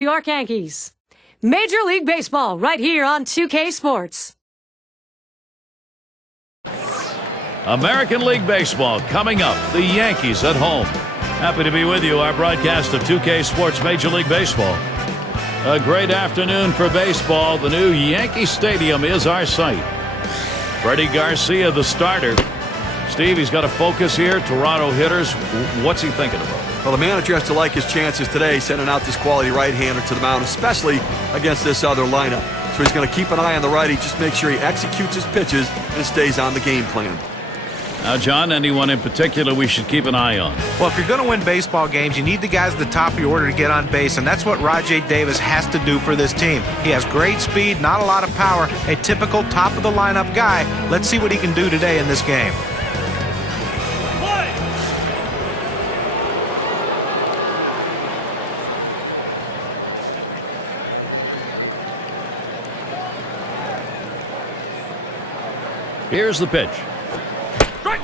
New York Yankees. Major League Baseball right here on 2K Sports. American League Baseball coming up. The Yankees at home. Happy to be with you. Our broadcast of 2K Sports Major League Baseball. A great afternoon for baseball. The new Yankee Stadium is our site. Freddie Garcia, the starter. Steve, he's got to focus here. Toronto hitters. What's he thinking about? Well, the manager has to like his chances today, sending out this quality right-hander to the mound, especially against this other lineup. So he's going to keep an eye on the righty, just make sure he executes his pitches and stays on the game plan. Now, John, anyone in particular we should keep an eye on? Well, if you're going to win baseball games, you need the guys at the top of your order to get on base, and that's what Rajai Davis has to do for this team. He has great speed, not a lot of power, a typical top-of-the-lineup guy. Let's see what he can do today in this game. Here's the pitch.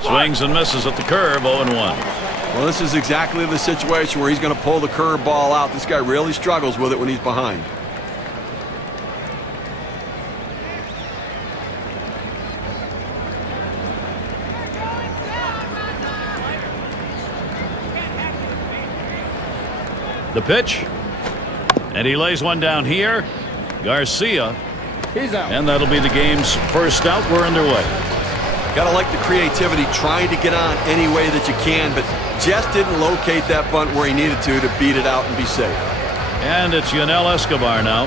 Swings and misses at the curve, 0-1. Well, this is exactly the situation where he's going to pull the curve ball out. This guy really struggles with it when he's behind. The pitch. And he lays one down here. Garcia. He's out. And that'll be the game's first out. We're underway. Got to like the creativity, trying to get on any way that you can, but just didn't locate that bunt where he needed to beat it out and be safe. And it's Yunel Escobar now.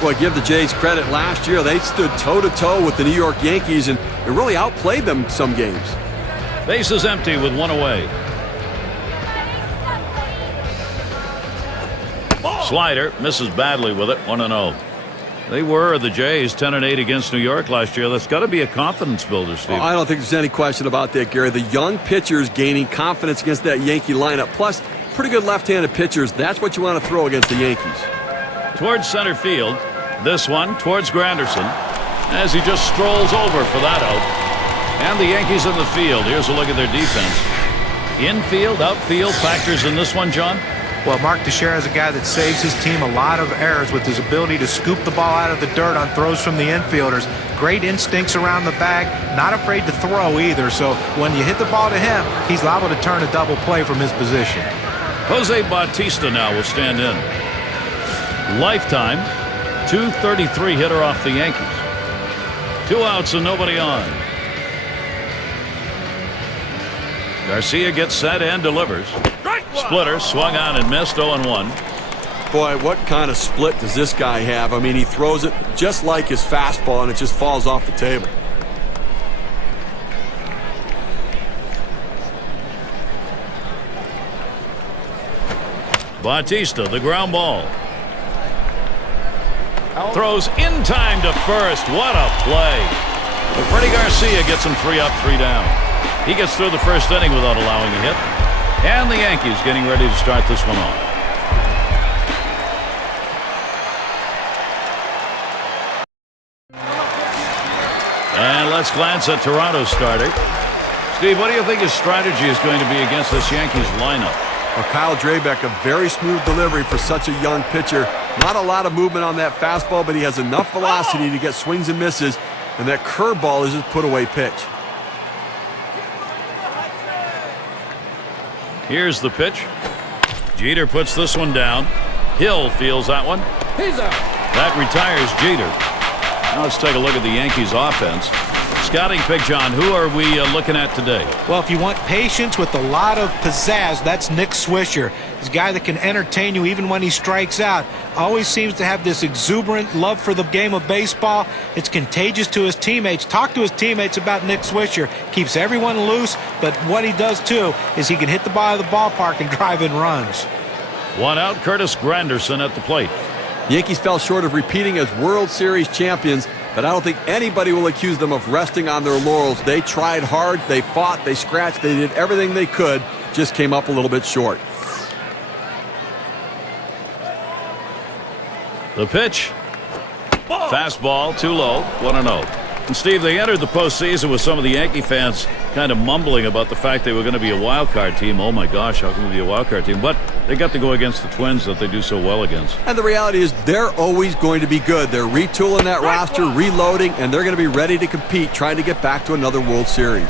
Well, give the Jays credit. Last year, they stood toe-to-toe with the New York Yankees and really outplayed them some games. Base is empty with one away. Slider misses badly with it, 1-0. They were, the Jays, 10-8 against New York last year. That's got to be a confidence builder, Steve. I don't think there's any question about that, Gary. The young pitchers gaining confidence against that Yankee lineup. Plus, pretty good left-handed pitchers. That's what you want to throw against the Yankees. Towards center field. This one towards Granderson as he just strolls over for that out. And the Yankees in the field. Here's a look at their defense. Infield, outfield factors in this one, John? Well, Mark Teixeira is a guy that saves his team a lot of errors with his ability to scoop the ball out of the dirt on throws from the infielders. Great instincts around the bag, not afraid to throw either. So when you hit the ball to him, he's liable to turn a double play from his position. Jose Bautista now will stand in. Lifetime, .233 hitter off the Yankees. 2 outs and nobody on. Garcia gets set and delivers. Splitter swung on and missed, 0-1. Boy, what kind of split does this guy have? I mean, he throws it just like his fastball, and it just falls off the table. Bautista, the ground ball. Throws in time to first. What a play. Freddie Garcia gets him 3 up, 3 down. He gets through the first inning without allowing a hit. And the Yankees getting ready to start this one off. And let's glance at Toronto's starter. Steve, what do you think his strategy is going to be against this Yankees lineup? Well, Kyle Drabeck, a very smooth delivery for such a young pitcher. Not a lot of movement on that fastball, but he has enough velocity to get swings and misses. And that curveball is his put-away pitch. Here's the pitch. Jeter puts this one down. Hill feels that one. He's out. That retires Jeter. Now let's take a look at the Yankees offense. Scouting pick, John. Who are we looking at today? Well, if you want patience with a lot of pizzazz, that's Nick Swisher. He's a guy that can entertain you even when he strikes out. Always seems to have this exuberant love for the game of baseball. It's contagious to his teammates. Talk to his teammates about Nick Swisher. Keeps everyone loose, but what he does too is he can hit the ball out of the ballpark and drive in runs. 1 out, Curtis Granderson at the plate. Yankees fell short of repeating as World Series champions, but I don't think anybody will accuse them of resting on their laurels. They tried hard, they fought, they scratched, they did everything they could, just came up a little bit short. The pitch. Fastball, too low, 1-0. And Steve, they entered the postseason with some of the Yankee fans kind of mumbling about the fact they were going to be a wild card team. Oh my gosh, how can we be a wild card team? But They got to go against the Twins that they do so well against. And the reality is they're always going to be good. They're retooling that roster, reloading, and they're going to be ready to compete, trying to get back to another World Series.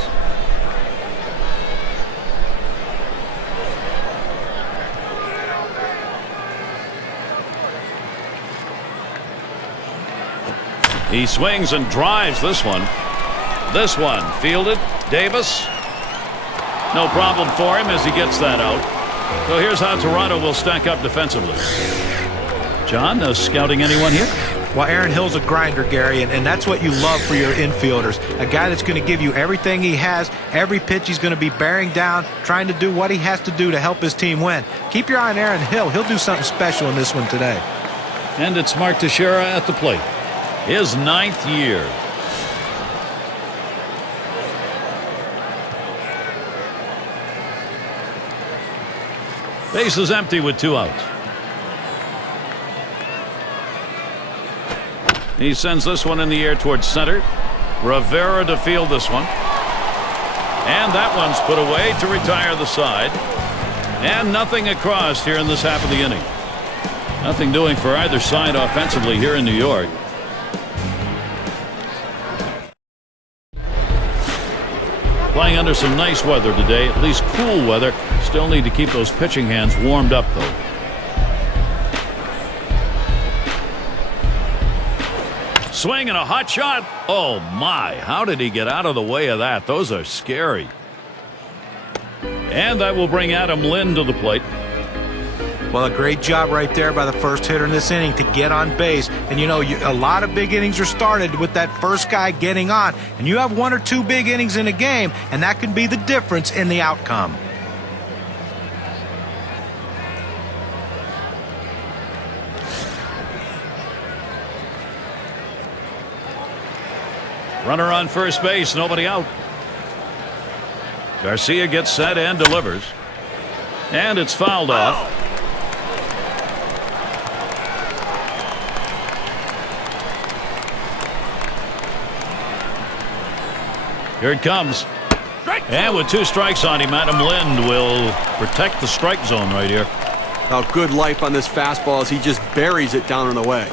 He swings and drives this one. This one fielded. Davis. No problem for him as he gets that out. So here's how Toronto will stack up defensively. John, scouting anyone here? Well, Aaron Hill's a grinder, Gary, and that's what you love for your infielders. A guy that's going to give you everything he has. Every pitch he's going to be bearing down, trying to do what he has to do to help his team win. Keep your eye on Aaron Hill. He'll do something special in this one today. And it's Mark Teixeira at the plate. His 9th year. Base is empty with 2 outs. He sends this one in the air towards center. Rivera to field this one. And that one's put away to retire the side. And nothing across here in this half of the inning. Nothing doing for either side offensively here in New York. Playing under some nice weather today, at least cool weather. Still need to keep those pitching hands warmed up, though. Swing and a hot shot. Oh, my. How did he get out of the way of that? Those are scary. And that will bring Adam Lind to the plate. Well, a great job right there by the first hitter in this inning to get on base. And, you know, a lot of big innings are started with that first guy getting on. And you have 1 or 2 big innings in a game, and that can be the difference in the outcome. Runner on first base, nobody out. Garcia gets set and delivers. And it's fouled off. Here it comes. And with 2 strikes on him, Adam Lind will protect the strike zone right here. Now, good life on this fastball as he just buries it down and away.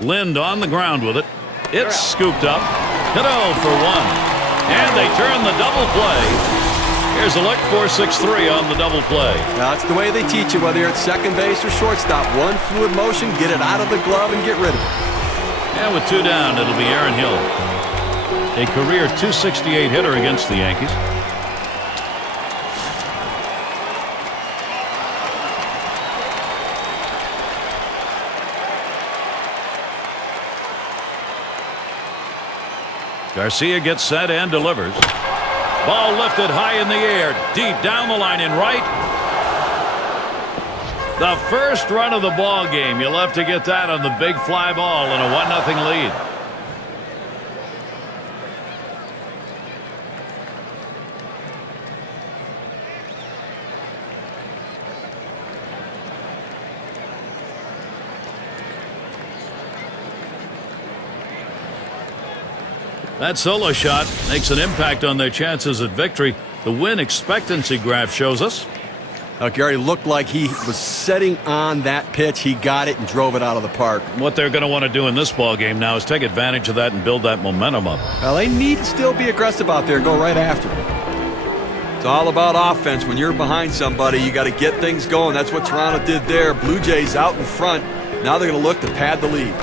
Lind on the ground with it. It's scooped up. Hit for 1. And they turn the double play. Here's a look, 4-6-3 on the double play. Now, that's the way they teach you, whether you're at second base or shortstop. One fluid motion, get it out of the glove and get rid of it. And with 2 down, it'll be Aaron Hill. A career .268 hitter against the Yankees. Garcia gets set and delivers. Ball lifted high in the air, deep down the line in right. The first run of the ball game. You'll have to get that on the big fly ball and a 1-0 lead. That solo shot makes an impact on their chances at victory. The win expectancy graph shows us. Now, Gary, looked like he was setting on that pitch. He got it and drove it out of the park. What they're going to want to do in this ball game now is take advantage of that and build that momentum up. Well, they need to still be aggressive out there and go right after him. It's all about offense. When you're behind somebody, you got to get things going. That's what Toronto did there. Blue Jays out in front. Now they're going to look to pad the lead.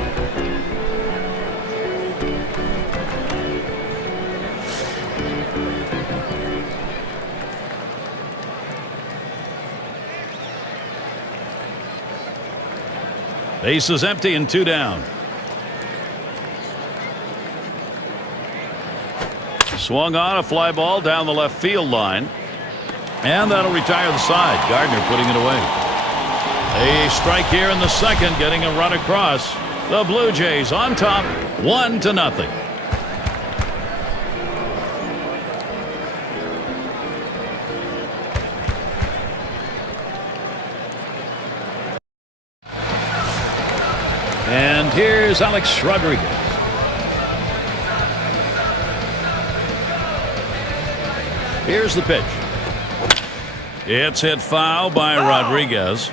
Base is empty and 2 down. Swung on a fly ball down the left field line. And that'll retire the side. Gardner putting it away. A strike here in the second, getting a run across. The Blue Jays on top, 1-0. And here's Alex Rodriguez. Here's the pitch. It's hit foul by Rodriguez.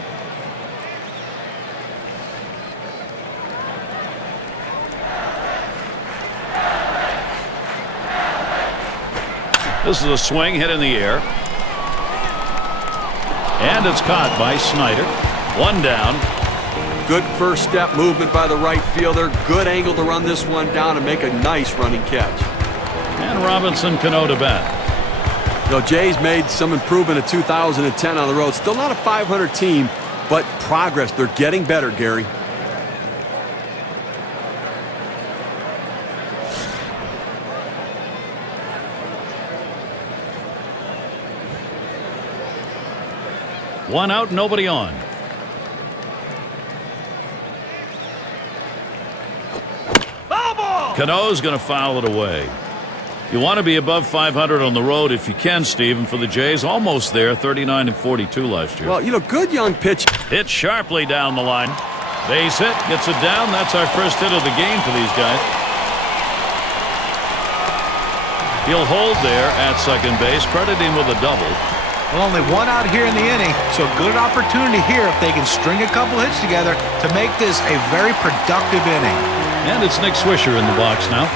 This is a swing hit in the air. And it's caught by Snyder. One down. Good first step movement by the right fielder. Good angle to run this one down and make a nice running catch. And Robinson can to bat. You know, Jays made some improvement in 2010 on the road. Still not a 500 team, but progress. They're getting better, Gary. One out, nobody on. Cano's going to foul it away. You want to be above 500 on the road if you can, Stephen, for the Jays. Almost there, 39-42 last year. Well, you know, good young pitch. Hit sharply down the line. Base hit, gets it down. That's our first hit of the game for these guys. He'll hold there at second base, crediting with a double. Well, only one out here in the inning, so a good opportunity here if they can string a couple hits together to make this a very productive inning. And it's Nick Swisher in the box now.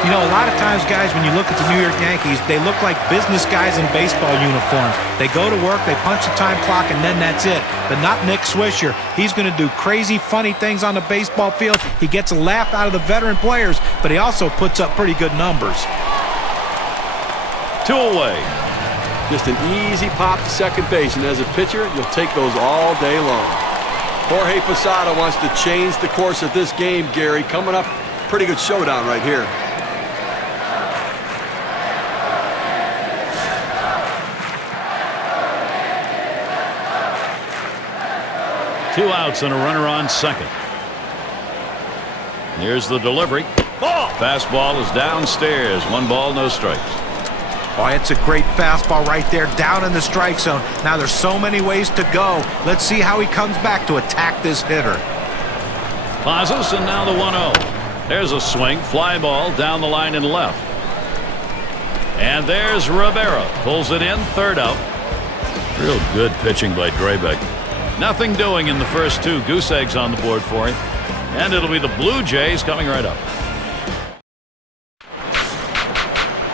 You know, a lot of times, guys, when you look at the New York Yankees, they look like business guys in baseball uniforms. They go to work, they punch the time clock, and then that's it. But not Nick Swisher. He's going to do crazy, funny things on the baseball field. He gets a laugh out of the veteran players, but he also puts up pretty good numbers. 2 away. Just an easy pop to second base, and as a pitcher, you'll take those all day long. Jorge Posada wants to change the course of this game, Gary. Coming up, pretty good showdown right here. Two outs and a runner on second. Here's the delivery. Fastball is downstairs. 1 ball, no strikes. Boy, it's a great fastball right there down in the strike zone. Now there's so many ways to go. Let's see how he comes back to attack this hitter. Pauses, and now the 1-0. There's a swing. Fly ball down the line and left. And there's Rivera. Pulls it in. Third out. Real good pitching by Drabek. Nothing doing in the first 2. Goose eggs on the board for him. And it'll be the Blue Jays coming right up.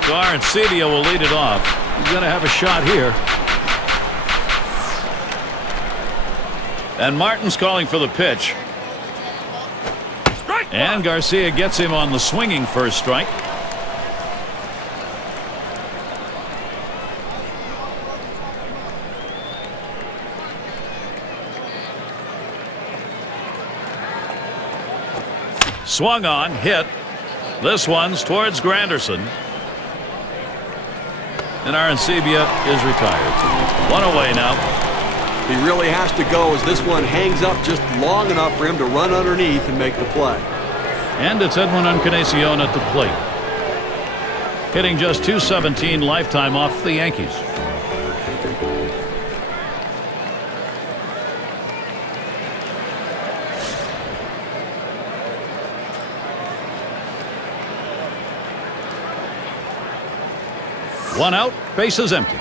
Arancibia will lead it off. He's going to have a shot here. And Martin's calling for the pitch. And Garcia gets him on the swinging first strike. Swung on, hit. This one's towards Granderson. And Arancibia is retired. 1 away now. He really has to go as this one hangs up just long enough for him to run underneath and make the play. And it's Edwin Encarnacion at the plate. Hitting just .217 lifetime off the Yankees. One out, base is empty.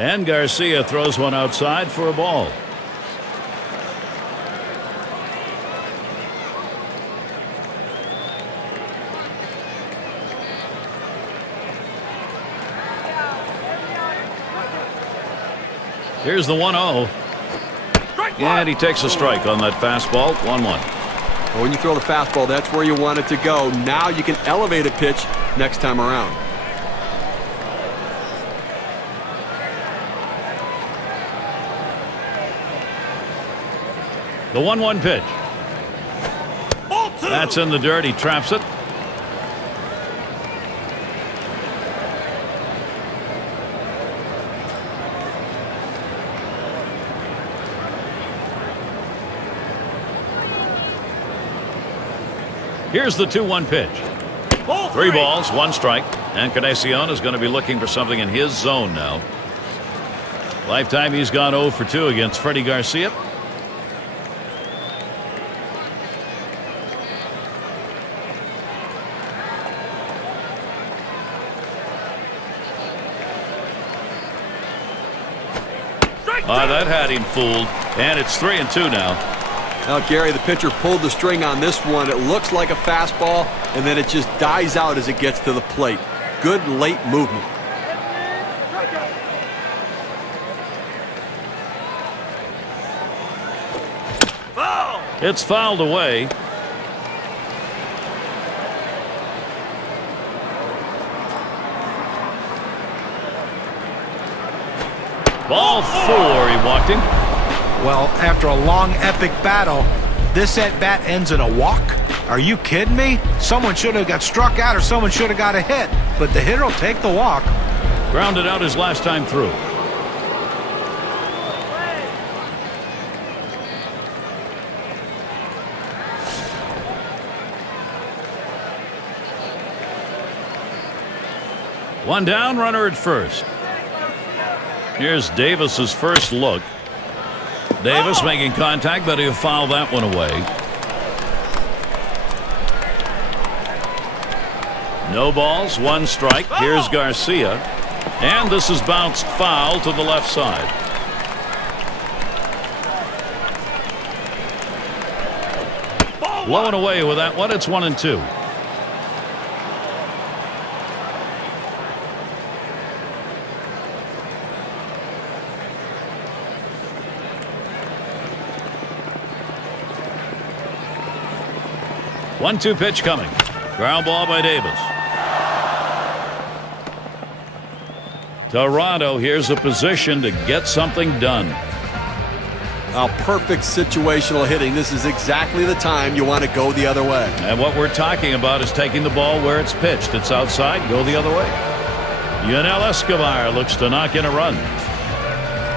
And Garcia throws one outside for a ball. Here's the 1-0. And he takes a strike on that fastball. 1-1. Well, when you throw the fastball, that's where you want it to go. Now you can elevate a pitch next time around. The 1-1 pitch. That's in the dirt. He traps it. Here's the 2-1 pitch. 3 balls, 1 strike. Encarnacion is going to be looking for something in his zone now. Lifetime, he's gone 0 for 2 against Freddie Garcia. That had him fooled, and it's 3-2 now. Now, Gary, the pitcher pulled the string on this one. It looks like a fastball, and then it just dies out as it gets to the plate. Good late movement. It's fouled away. Ball 4, he walked him. Well, after a long, epic battle, this at-bat ends in a walk? Are you kidding me? Someone should have got struck out or someone should have got a hit. But the hitter will take the walk. Grounded out his last time through. One down, runner at first. Here's Davis's first look. Davis making contact, but he'll foul that one away. No balls, 1 strike. Here's Garcia. And this is bounced foul to the left side. Blowing away with that one. It's 1-2. One-two pitch coming. Ground ball by Davis. Toronto, here's a position to get something done. Perfect situational hitting. This is exactly the time you want to go the other way. And what we're talking about is taking the ball where it's pitched. It's outside, go the other way. Yunel Escobar looks to knock in a run.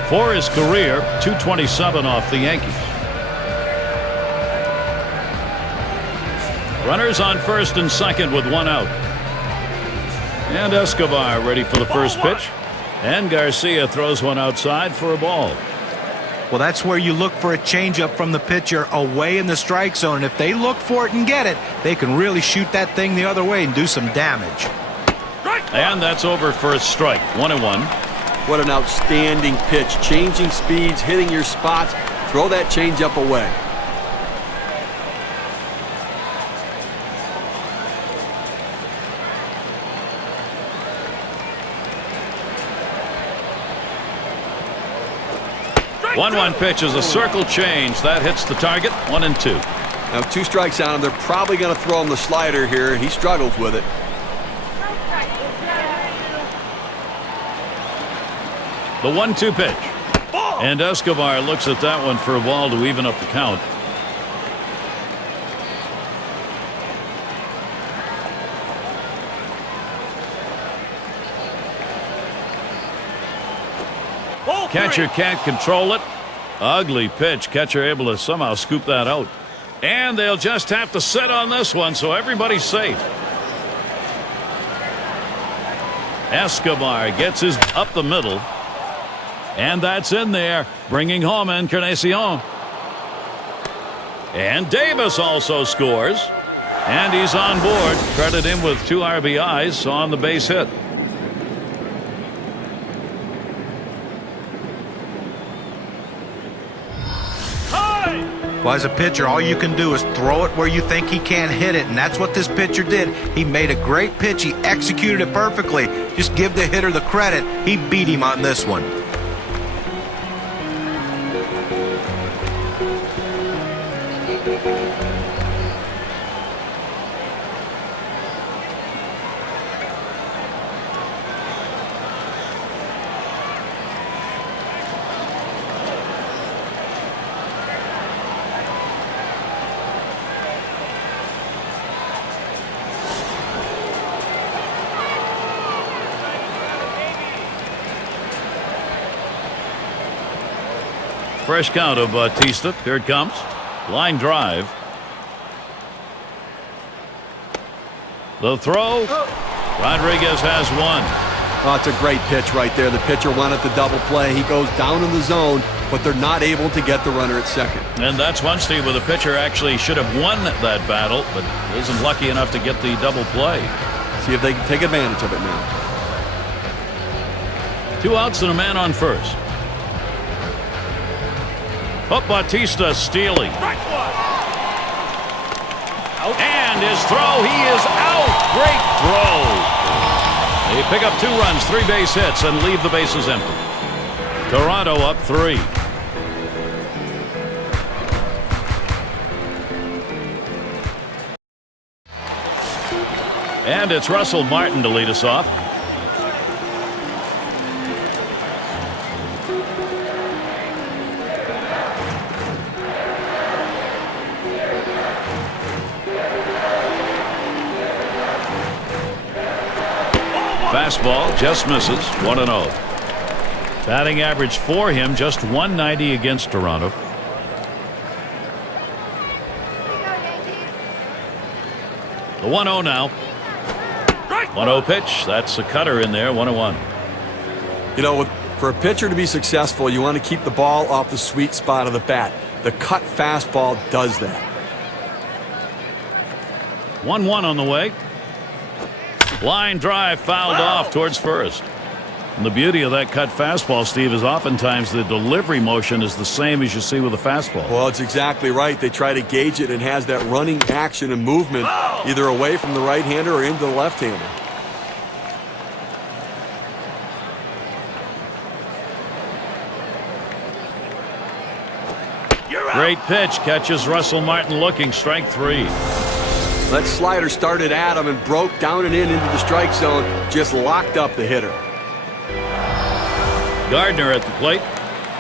For his career, 227 off the Yankees. Runners on first and second with 1 out. And Escobar ready for the first pitch. And Garcia throws one outside for a ball. Well, that's where you look for a changeup from the pitcher away in the strike zone. And if they look for it and get it, they can really shoot that thing the other way and do some damage. And that's over for a strike. 1-1. What an outstanding pitch. Changing speeds, hitting your spots. Throw that changeup away. One pitch is a circle change. That hits the target. 1-2. Now 2 strikes on him. They're probably going to throw him the slider here. He struggles with it. The 1-2 pitch. And Escobar looks at that one for a ball to even up the count. Catcher can't control it. Ugly pitch. Catcher able to somehow scoop that out. And they'll just have to sit on this one, so everybody's safe. Escobar gets his up the middle. And that's in there, bringing home Encarnacion. And Davis also scores. And he's on board. Credit him with 2 RBIs on the base hit. Well, as a pitcher, all you can do is throw it where you think he can't hit it, and that's what this pitcher did. He made a great pitch. He executed it perfectly. Just give the hitter the credit. He beat him on this one. Fresh count of Bautista. Here it comes. Line drive. The throw. Rodriguez has one. Oh, it's a great pitch right there. The pitcher wanted the double play. He goes down in the zone, but they're not able to get the runner at second. And that's one, Steve, where the pitcher actually should have won that battle, but isn't lucky enough to get the double play. See if they can take advantage of it now. 2 outs and a man on first. Oh, Bautista stealing. And his throw, he is out. Great throw. They pick up 2 runs, 3 base hits, and leave the bases empty. Toronto up 3. And it's Russell Martin to lead us off. Fastball just misses. 1-0. Batting average for him just .190 against Toronto. The 1-0 now. 1-0 pitch. That's a cutter in there. 1-1. You know, for a pitcher to be successful, you want to keep the ball off the sweet spot of the bat. The cut fastball does that. 1-1 on the way. Line drive fouled off towards first. And the beauty of that cut fastball, Steve, is oftentimes the delivery motion is the same as you see with a fastball. Well, it's exactly right. They try to gauge it and has that running action and movement either away from the right-hander or into the left-hander. Great pitch. Catches Russell Martin looking. Strike 3. That slider started at him and broke down and into the strike zone. Just locked up the hitter. Gardner at the plate.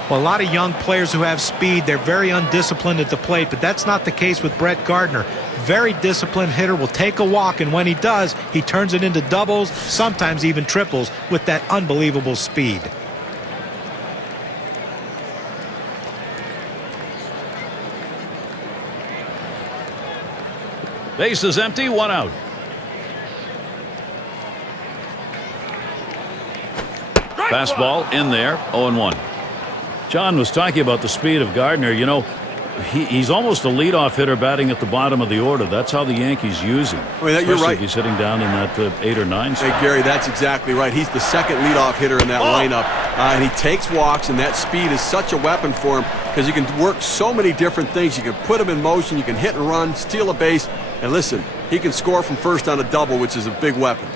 Well, a lot of young players who have speed, they're very undisciplined at the plate, but that's not the case with Brett Gardner. Very disciplined hitter, will take a walk, and when he does, he turns it into doubles, sometimes even triples, with that unbelievable speed. Base is empty. 1 out. Fastball in there. 0-1. John was talking about the speed of Gardner. You know, he's almost a leadoff hitter batting at the bottom of the order. That's how the Yankees use him. I mean, you're right. If he's hitting down in that 8 or 9 spot. Hey, Gary, that's exactly right. He's the second leadoff hitter in that lineup. And he takes walks, and that speed is such a weapon for him because you can work so many different things. You can put him in motion. You can hit and run, steal a base. And listen, he can score from first on a double, which is a big weapon.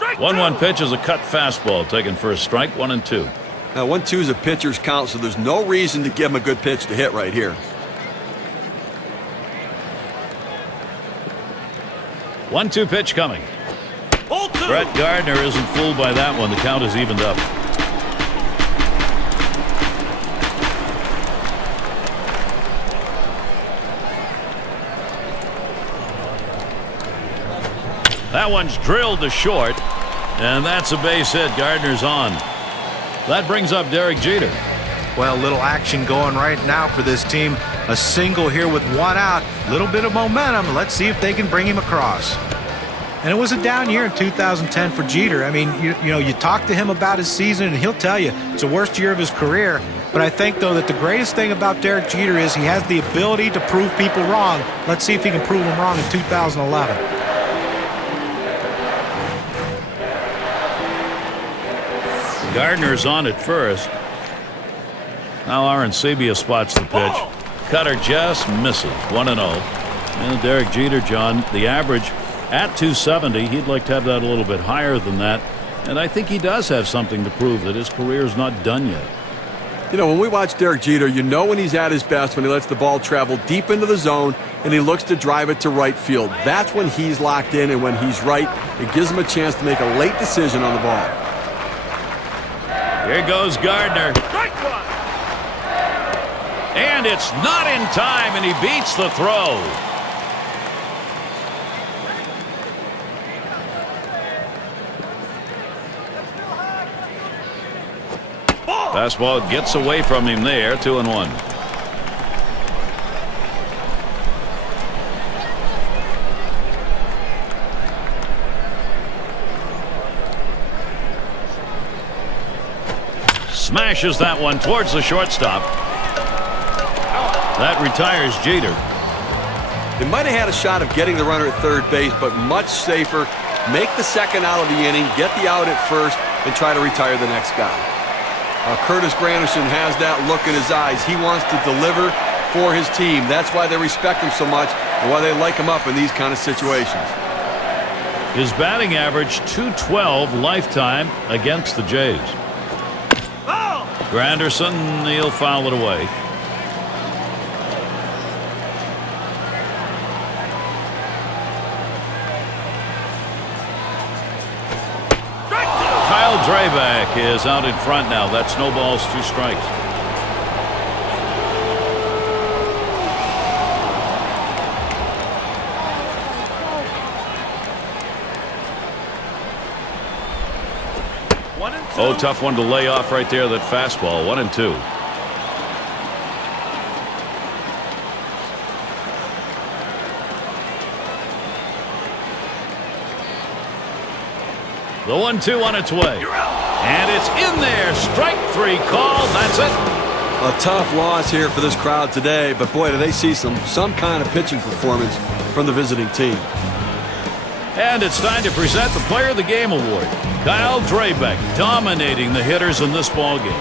1-1 pitch is a cut fastball taken for a strike. 1-2. Now 1-2 is a pitcher's count, so there's no reason to give him a good pitch to hit right here. 1-2 pitch coming. Brett Gardner isn't fooled by that one. The count is evened up. That one's drilled to short, and that's a base hit. Gardner's on. That brings up Derek Jeter. Well, little action going right now for this team. A single here with 1 out. Little bit of momentum. Let's see if they can bring him across. And it was a down year in 2010 for Jeter. I mean, you know, you talk to him about his season, and he'll tell you it's the worst year of his career. But I think, though, that the greatest thing about Derek Jeter is he has the ability to prove people wrong. Let's see if he can prove them wrong in 2011. Gardner's on at first. Now Arancibia spots the pitch. Cutter just misses. 1-0. And Derek Jeter, John, the average at 270. He'd like to have that a little bit higher than that. And I think he does have something to prove that his career is not done yet. You know, when we watch Derek Jeter, you know when he's at his best when he lets the ball travel deep into the zone and he looks to drive it to right field. That's when he's locked in, and when he's right, it gives him a chance to make a late decision on the ball. Here goes Gardner. And it's not in time, and he beats the throw. Fastball gets away from him there. 2-1. Smashes that one towards the shortstop. That retires Jeter. They might have had a shot of getting the runner at third base, but much safer. Make the second out of the inning, get the out at first, and try to retire the next guy. Curtis Granderson has that look in his eyes. He wants to deliver for his team. That's why they respect him so much and why they like him up in these kind of situations. His batting average, .212 lifetime against the Jays. Granderson, he'll foul it away. Kyle Drabek is out in front now. That's no balls, 2 strikes. Oh, tough one to lay off right there, that fastball. 1-2. The 1-2 on its way. And it's in there. Strike 3 call. That's it. A tough loss here for this crowd today, but boy, do they see some kind of pitching performance from the visiting team. And it's time to present the Player of the Game award. Kyle Drabek dominating the hitters in this ball game.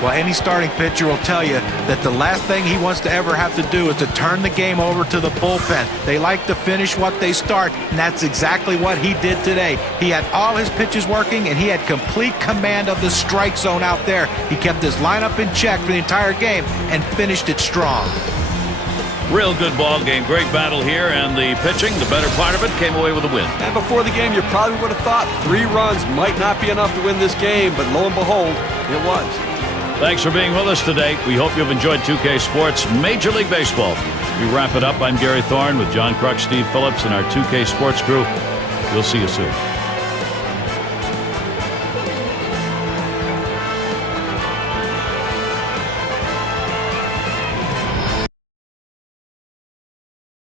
Well, any starting pitcher will tell you that the last thing he wants to ever have to do is to turn the game over to the bullpen. They like to finish what they start, and that's exactly what he did today. He had all his pitches working, and he had complete command of the strike zone out there. He kept his lineup in check for the entire game and finished it strong. Real good ball game. Great battle here, and the pitching, the better part of it, came away with a win. And before the game, you probably would have thought 3 runs might not be enough to win this game, but lo and behold, it was. Thanks for being with us today. We hope you've enjoyed 2K Sports Major League Baseball. We wrap it up. I'm Gary Thorne with John Kruk, Steve Phillips, and our 2K Sports crew. We'll see you soon.